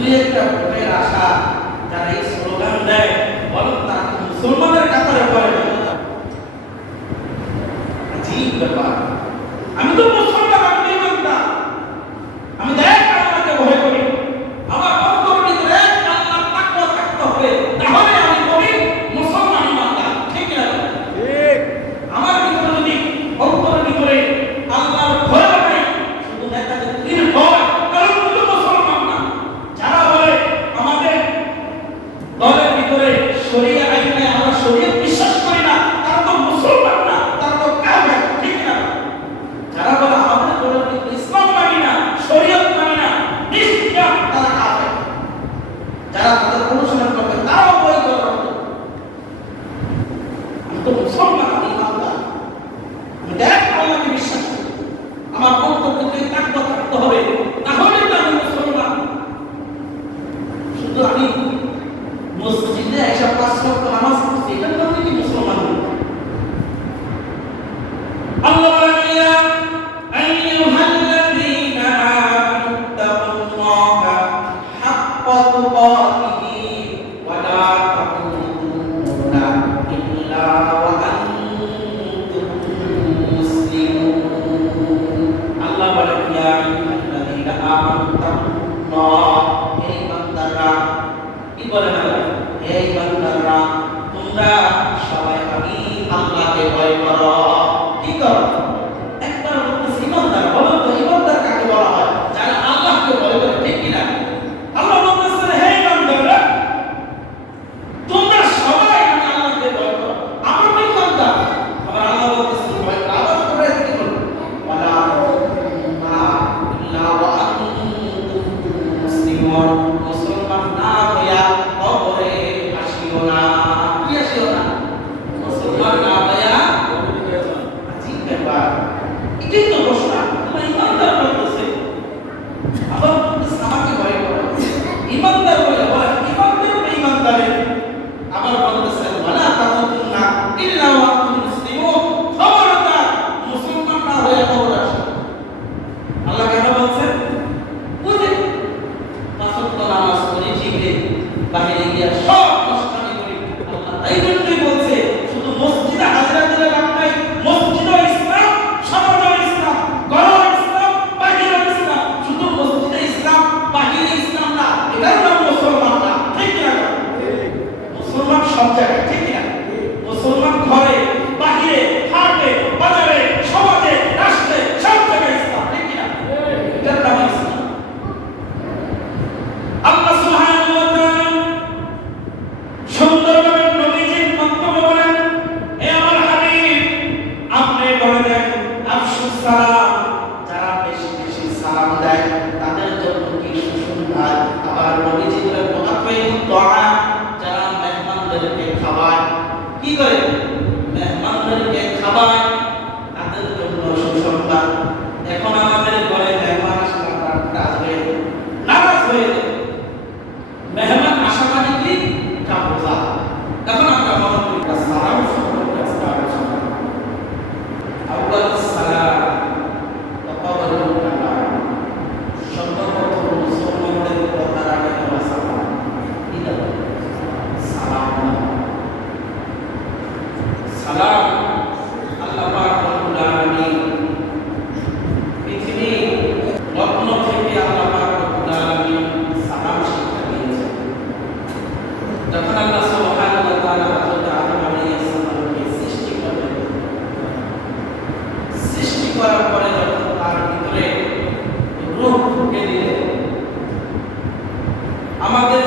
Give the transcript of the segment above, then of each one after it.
দুই একটা আশা যারা এই স্লোগান দেয় বরং তারা মুসলমানের কাতারে পড়ে। না আমি তো করার পরে যখন তার ভিতরে রূপ ঢুকে দিলে আমাদের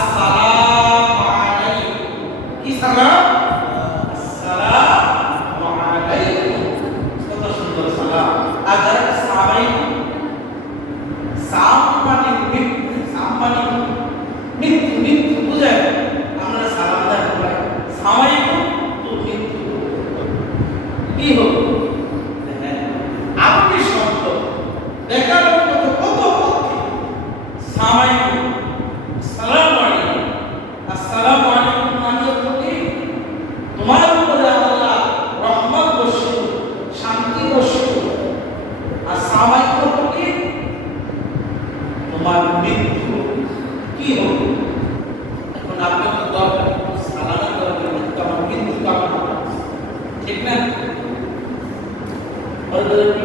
আসসালামু என்ன அவர்களுக்கு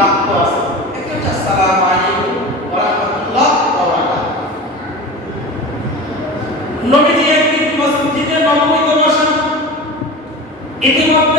বাক্য একটা হচ্ছে আসসালামু আলাইকুম ওয়া রাহমাতুল্লাহ ওয়া বারাকাতুহু নবীজি একদিন মসজিদে নবমীতে বসেন। ইতিমধ্যে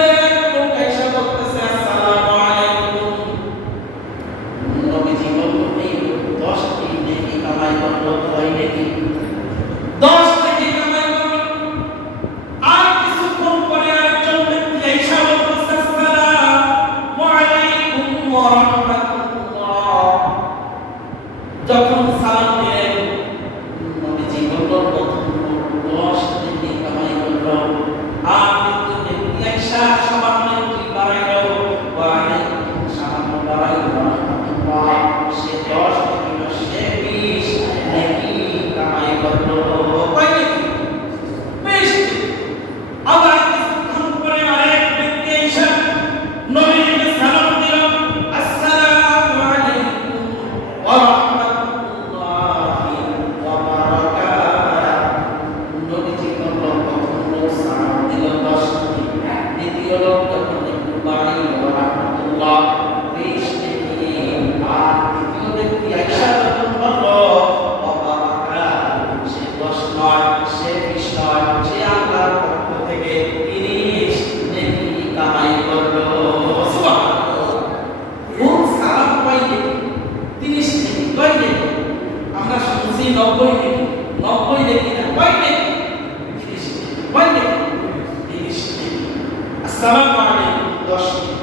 সালাম আলাইকুম দশ মিনিট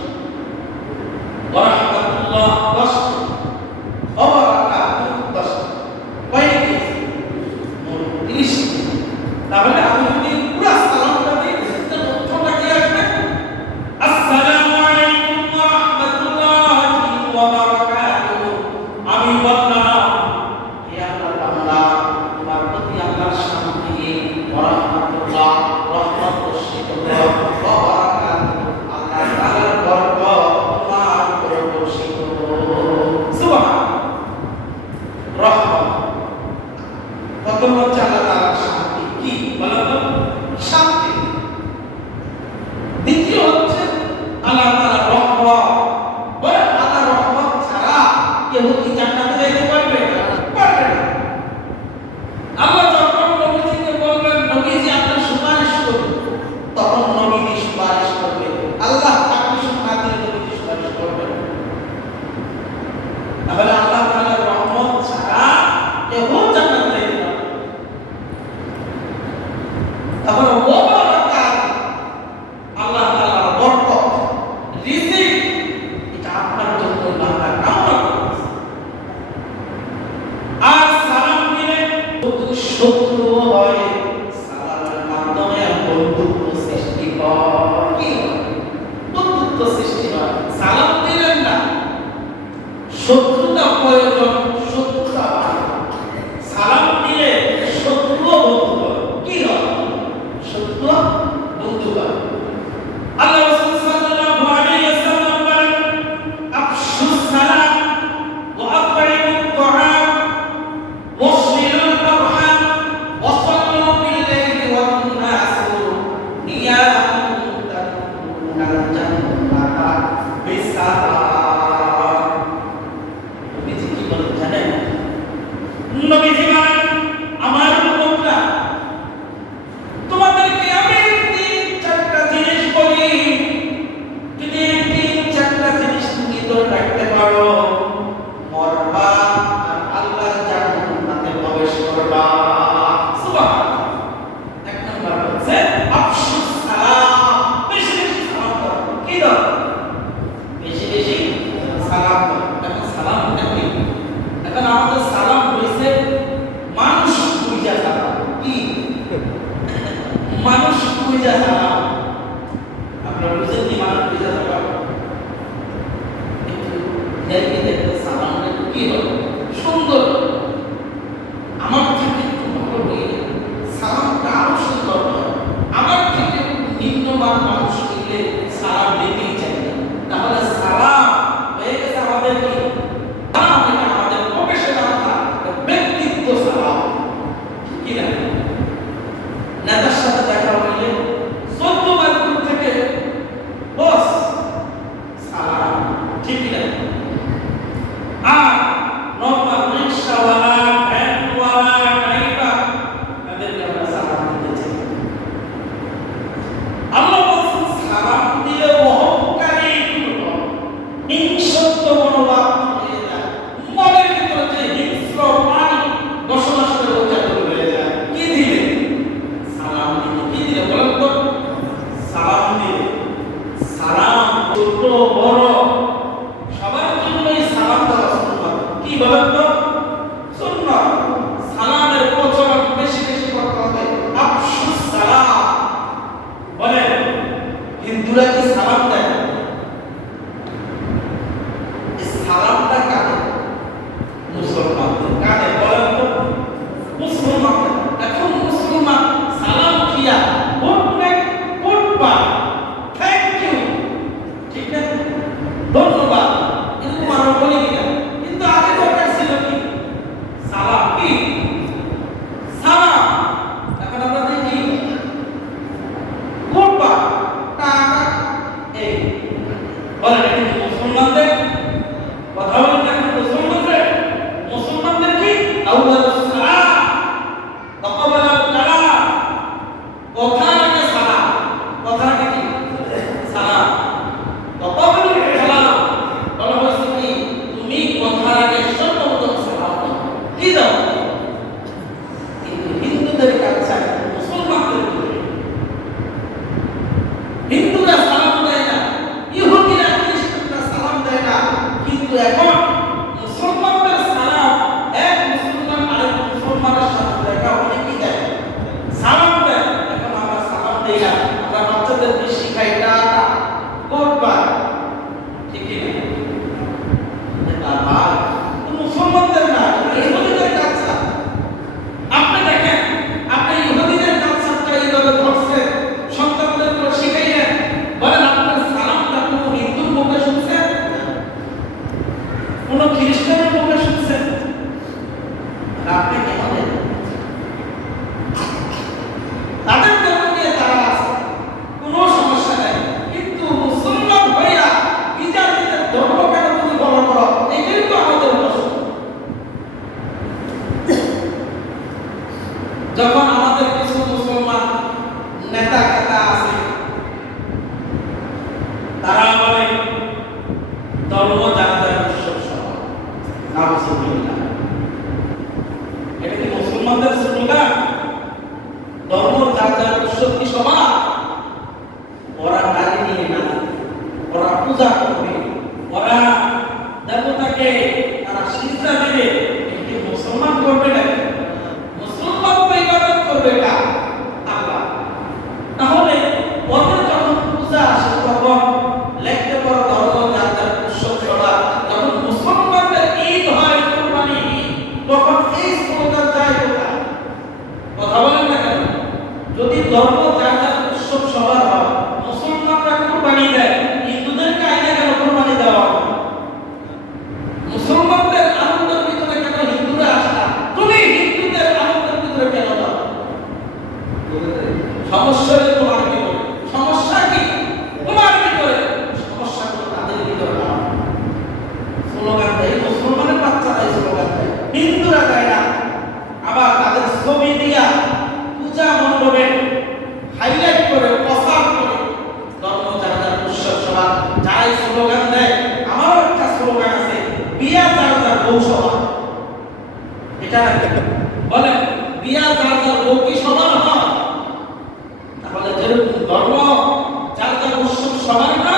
বলেন বিয়া কি হয়। তাহলে যেরকম ধর্ম, যার উৎসব না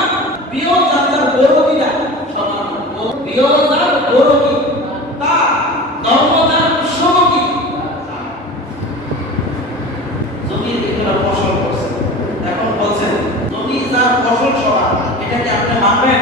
কি তা ধর্ম উৎসব কি জমি এগুলো ফসল করছে, এখন বলছেন জমি তার ফসল এটা আপনি মানবেন?